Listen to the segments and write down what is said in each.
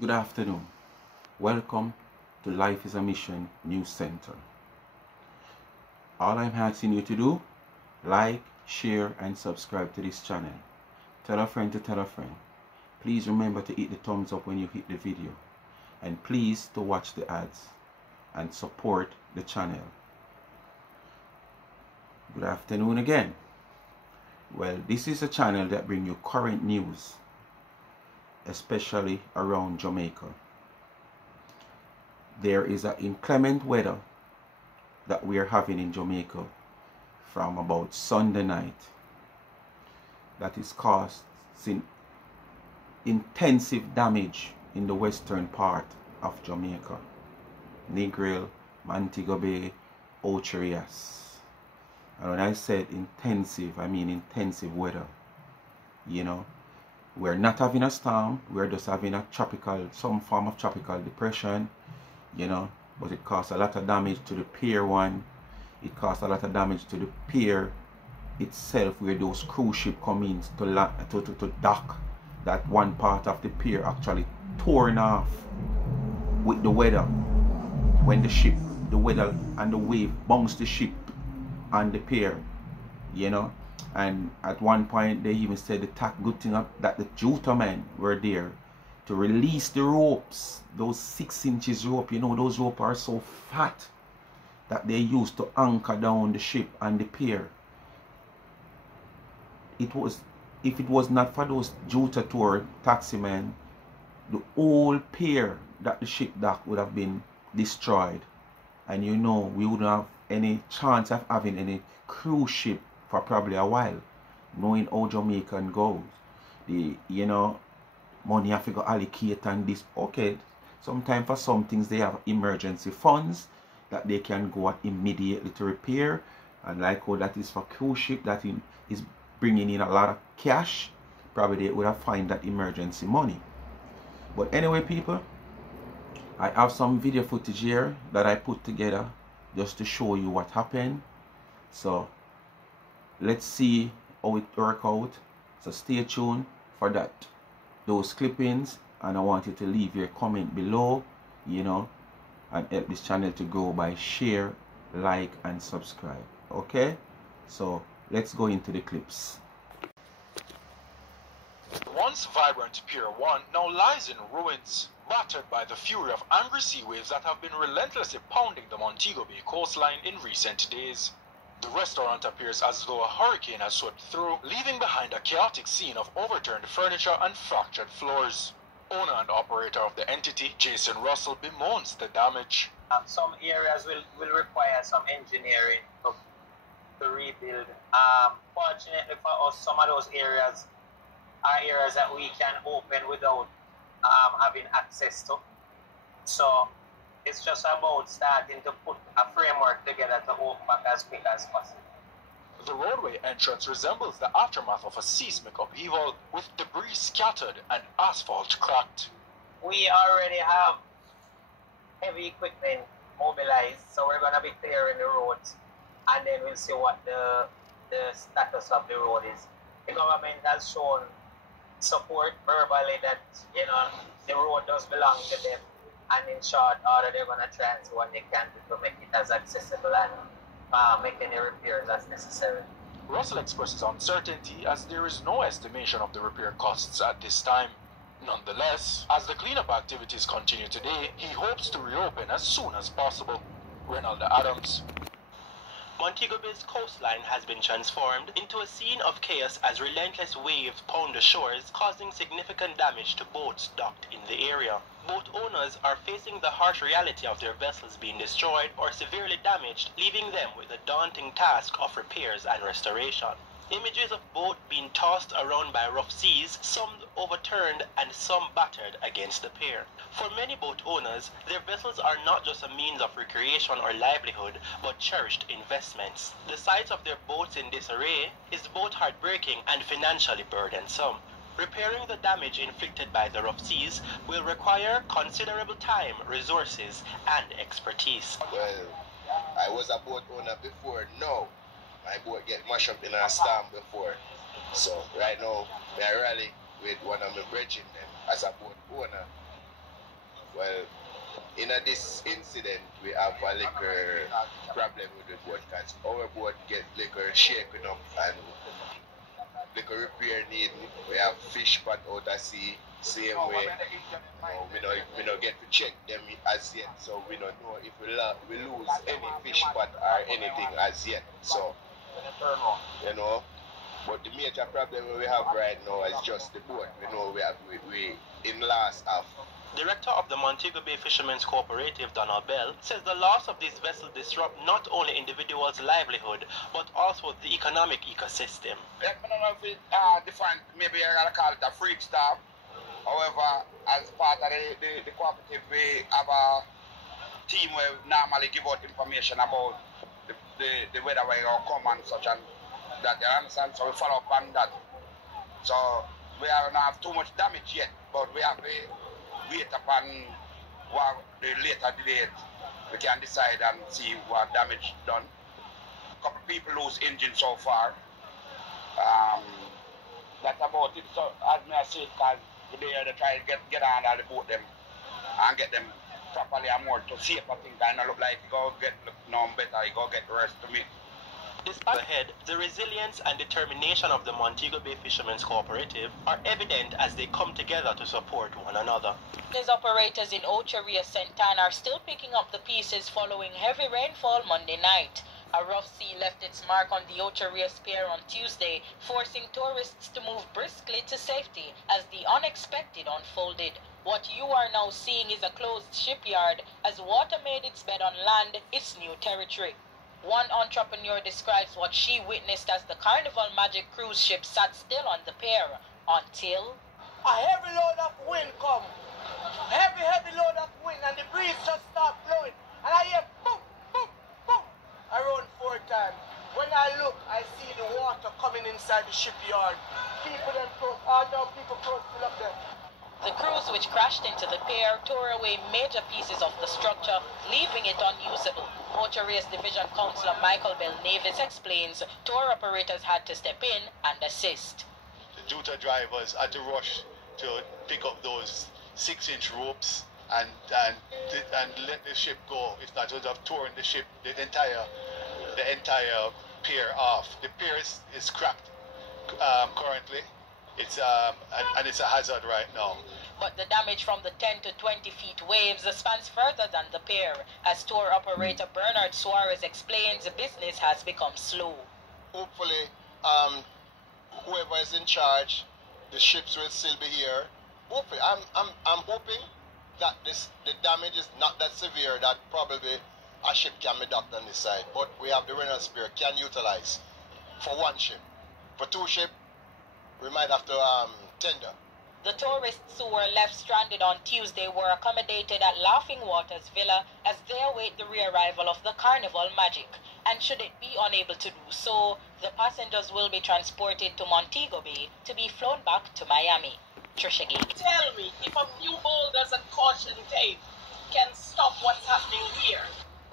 Good afternoon. Welcome to Life is a Mission News Center. All I'm asking you to do, like, share, and subscribe to this channel. Tell a friend to tell a friend. Please remember to hit the thumbs up when you hit the video. And please to watch the ads and support the channel. Good afternoon again. Well, this is a channel that brings you current news, especially around Jamaica. There is an inclement weather that we are having in Jamaica from about Sunday night that is causing intensive damage in the western part of Jamaica. Negril, Montego Bay, Ocho Rios. And when I said intensive, I mean intensive weather. You know, we're not having a storm, we're just having a tropical, some form of tropical depression, you know, but it caused a lot of damage to the pier one. It caused a lot of damage to the pier itself, where those cruise ships come in to dock. That one part of the pier actually torn off with the weather. When the weather and the wave bounced the ship on the pier, you know. And at one point they even said good thing that the Juta men were there to release the ropes, those 6 inches rope. You know, those ropes are so fat that they used to anchor down the ship and the pier. If it was not for those Juta tour taxi men, the whole pier that the ship dock would have been destroyed. And you know, we wouldn't have any chance of having any cruise ship for probably a while, knowing how Jamaican goes. You know, money have to go allocate and this. Okay, sometimes for some things they have emergency funds that they can go at immediately to repair, and like how that is for cruise ship that is bringing in a lot of cash, probably they would have find that emergency money. But anyway, people, I have some video footage here that I put together just to show you what happened. So let's see how it works out. So stay tuned for those clippings, and I want you to leave your comment below, you know, and help this channel to grow by share, like, and subscribe. Okay, so let's go into the clips. Once vibrant Pier 1 now lies in ruins, battered by the fury of angry sea waves that have been relentlessly pounding the Montego Bay coastline in recent days. The restaurant appears as though a hurricane has swept through, leaving behind a chaotic scene of overturned furniture and fractured floors. Owner and operator of the entity, Jason Russell, bemoans the damage. Some areas will require some engineering to rebuild. Fortunately for us, some of those areas are areas that we can open without having access to. So it's just about starting to put a framework together to open back as quick as possible. The roadway entrance resembles the aftermath of a seismic upheaval, with debris scattered and asphalt cracked. We already have heavy equipment mobilized, so we're going to be clearing the roads, and then we'll see what the status of the road is. The government has shown support verbally that, you know, the road does belong to them, and in short order they're going to try and see what they can do to make it as accessible and make any repairs as necessary. Russell expresses uncertainty as there is no estimation of the repair costs at this time. Nonetheless, as the cleanup activities continue today, he hopes to reopen as soon as possible. Renaldo Adams. Montego Bay's coastline has been transformed into a scene of chaos as relentless waves pound the shores, causing significant damage to boats docked in the area. Boat owners are facing the harsh reality of their vessels being destroyed or severely damaged, leaving them with the daunting task of repairs and restoration. Images of boats being tossed around by rough seas, some overturned and some battered against the pier. For many boat owners, their vessels are not just a means of recreation or livelihood, but cherished investments. The sight of their boats in disarray is both heartbreaking and financially burdensome. Repairing the damage inflicted by the rough seas will require considerable time, resources, and expertise. Well, I was a boat owner before. No, my boat get mashed up in a storm before. So right now, I rally with one of my brethren as a boat owner. Well, in this incident, we have a liquor problem with the boat because our boat get liquor shaken up and liquor repair need. We have fish pot out at sea, same way. We don't get to check them as yet, so we don't know if we lose any fish pot or anything as yet. So, you know, but the major problem we have right now is just the boat. We know we in last half. Director of the Montego Bay Fishermen's Cooperative, Donald Bell, says the loss of these vessels disrupt not only individuals' livelihood, but also the economic ecosystem. I don't know if it different, maybe I gotta call it a freak staff. However, as part of the cooperative, we have a team where we normally give out information about the weather where you come and such, and that, you understand? So we follow up on that. So we don't have too much damage yet, but we have to wait upon what the later date we can decide and see what damage done. A couple people lose engine so far. That's about it. So as I said, because they try to get on all the boat them and get them properly and more to see if I think kind of look like you go get no better, you go get the rest to me. Despite ahead, the resilience and determination of the Montego Bay Fishermen's Cooperative are evident as they come together to support one another. Business operators in Ocho Rios, St. Anne are still picking up the pieces following heavy rainfall Monday night. A rough sea left its mark on the Ocho Rios Pier on Tuesday, forcing tourists to move briskly to safety as the unexpected unfolded. What you are now seeing is a closed shipyard as water made its bed on land, its new territory. One entrepreneur describes what she witnessed as the Carnival Magic cruise ship sat still on the pier until a heavy load of wind come. Heavy load of wind, and the breeze just start blowing. And I hear boom, boom, boom around 4 times. When I look, I see the water coming inside the shipyard. People then close, all down people close still up there. The cruise, which crashed into the pier, tore away major pieces of the structure, leaving it unusable. Ocho Rios Division Councillor Michael Bell Nevis explains tour operators had to step in and assist. The Juta drivers had to rush to pick up those 6-inch ropes and let the ship go. If not, would have torn the ship, the entire pier off. The pier is cracked currently. It's and it's a hazard right now. But the damage from the 10 to 20 feet waves spans further than the pier. As tour operator Bernard Suarez explains, business has become slow. Hopefully, whoever is in charge, the ships will still be here. Hopefully, I'm hoping that the damage is not that severe that probably a ship can be docked on this side. But we have the Reynolds Pier can utilize for 1 ship. For 2 ships, we might have to tender. The tourists who were left stranded on Tuesday were accommodated at Laughing Waters Villa as they await the rearrival of the Carnival Magic. And should it be unable to do so, the passengers will be transported to Montego Bay to be flown back to Miami. Trisha Gate. Tell me if a few boulders and caution tape can stop what's happening here.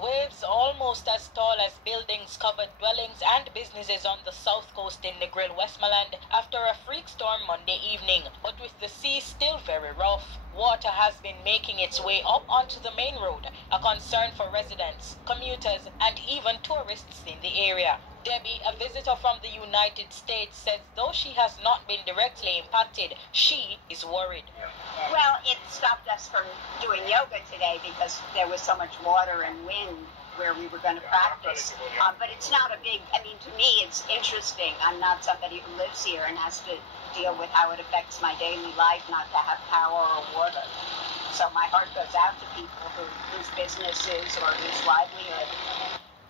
Waves almost as tall as buildings covered dwellings and businesses on the south coast in Negril, Westmoreland after a freak storm Monday evening. But with the sea still very rough, water has been making its way up onto the main road, a concern for residents, commuters, and even tourists in the area. Debbie, a visitor from the United States, says though she has not been directly impacted, she is worried. Well, it stopped us from doing yoga today because there was so much water and wind where we were going to practice. But it's not a big, I mean, to me it's interesting. I'm not somebody who lives here and has to deal with how it affects my daily life not to have power or water. So my heart goes out to people who lose businesses or lose livelihood.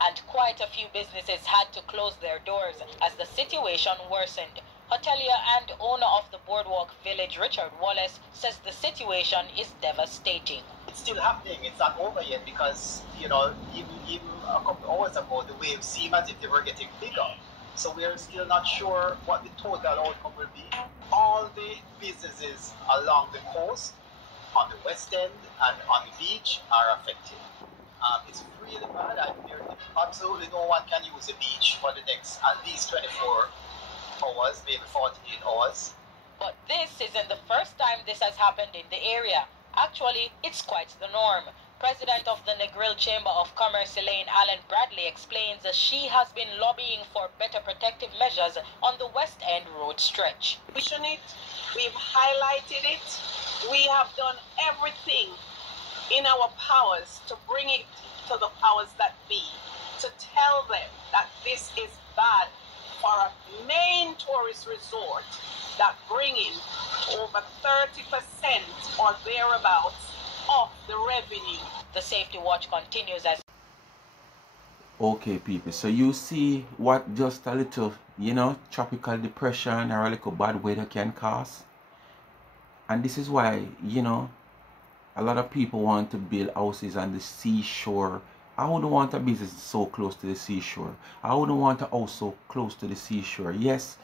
And quite a few businesses had to close their doors as the situation worsened. Hotelier and owner of the Boardwalk Village, Richard Wallace, says the situation is devastating. It's still happening. It's not over yet because, you know, even a couple of hours ago, the waves seemed as if they were getting bigger. So we're still not sure what the total outcome will be. All the businesses along the coast, on the west end and on the beach are affected. It's really bad. Absolutely no one can use the beach for the next at least 24 hours, maybe 48 hours. But this isn't the first time this has happened in the area. Actually, it's quite the norm. President of the Negril Chamber of Commerce, Elaine Allen Bradley, explains that she has been lobbying for better protective measures on the West End road stretch. We've highlighted it. We have done everything in our powers to bring it to the powers that be, to tell them that this is bad for a main tourist resort that bring in over 30% or thereabouts of the revenue. The safety watch continues as... Okay, people, so you see what just a little, you know, tropical depression or a little bad weather can cause. And this is why, you know, a lot of people want to build houses on the seashore. I wouldn't want a business so close to the seashore. I wouldn't want a house so close to the seashore. Yes,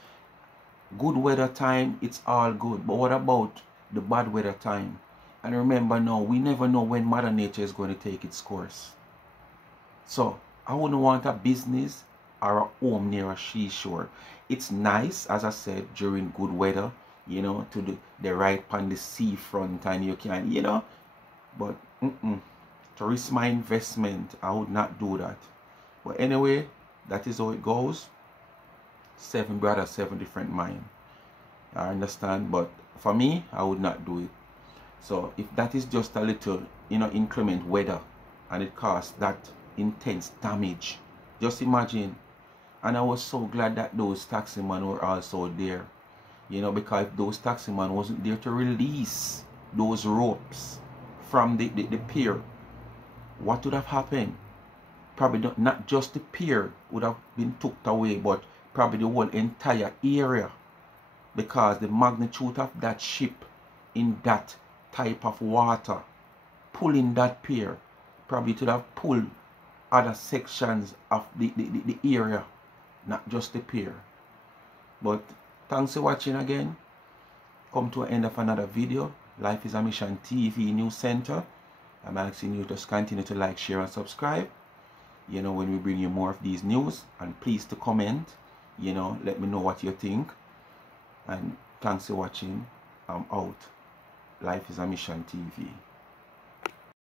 good weather time, it's all good. But what about the bad weather time? And remember now, we never know when Mother Nature is going to take its course. So, I wouldn't want a business or a home near a seashore. It's nice, as I said, during good weather, you know, to the right on the seafront and you can, you know, but to risk my investment, I would not do that. But anyway, that is how it goes. 7 brothers, 7 different minds. I understand, but for me, I would not do it. So if that is just a little, you know, inclement weather and it caused that intense damage, just imagine. And I was so glad that those taximen were also there, you know, because if those taximen wasn't there to release those ropes from the pier, what would have happened? Probably not just the pier would have been took away, but probably the whole entire area, because the magnitude of that ship in that type of water pulling that pier, probably it would have pulled other sections of the area, not just the pier. But thanks for watching again. Come to the end of another video. Life is a Mission TV News Center. I'm asking you to just continue to like, share and subscribe, you know, when we bring you more of these news. And please to comment, you know, let me know what you think. And thanks for watching. I'm out. Life is a Mission TV.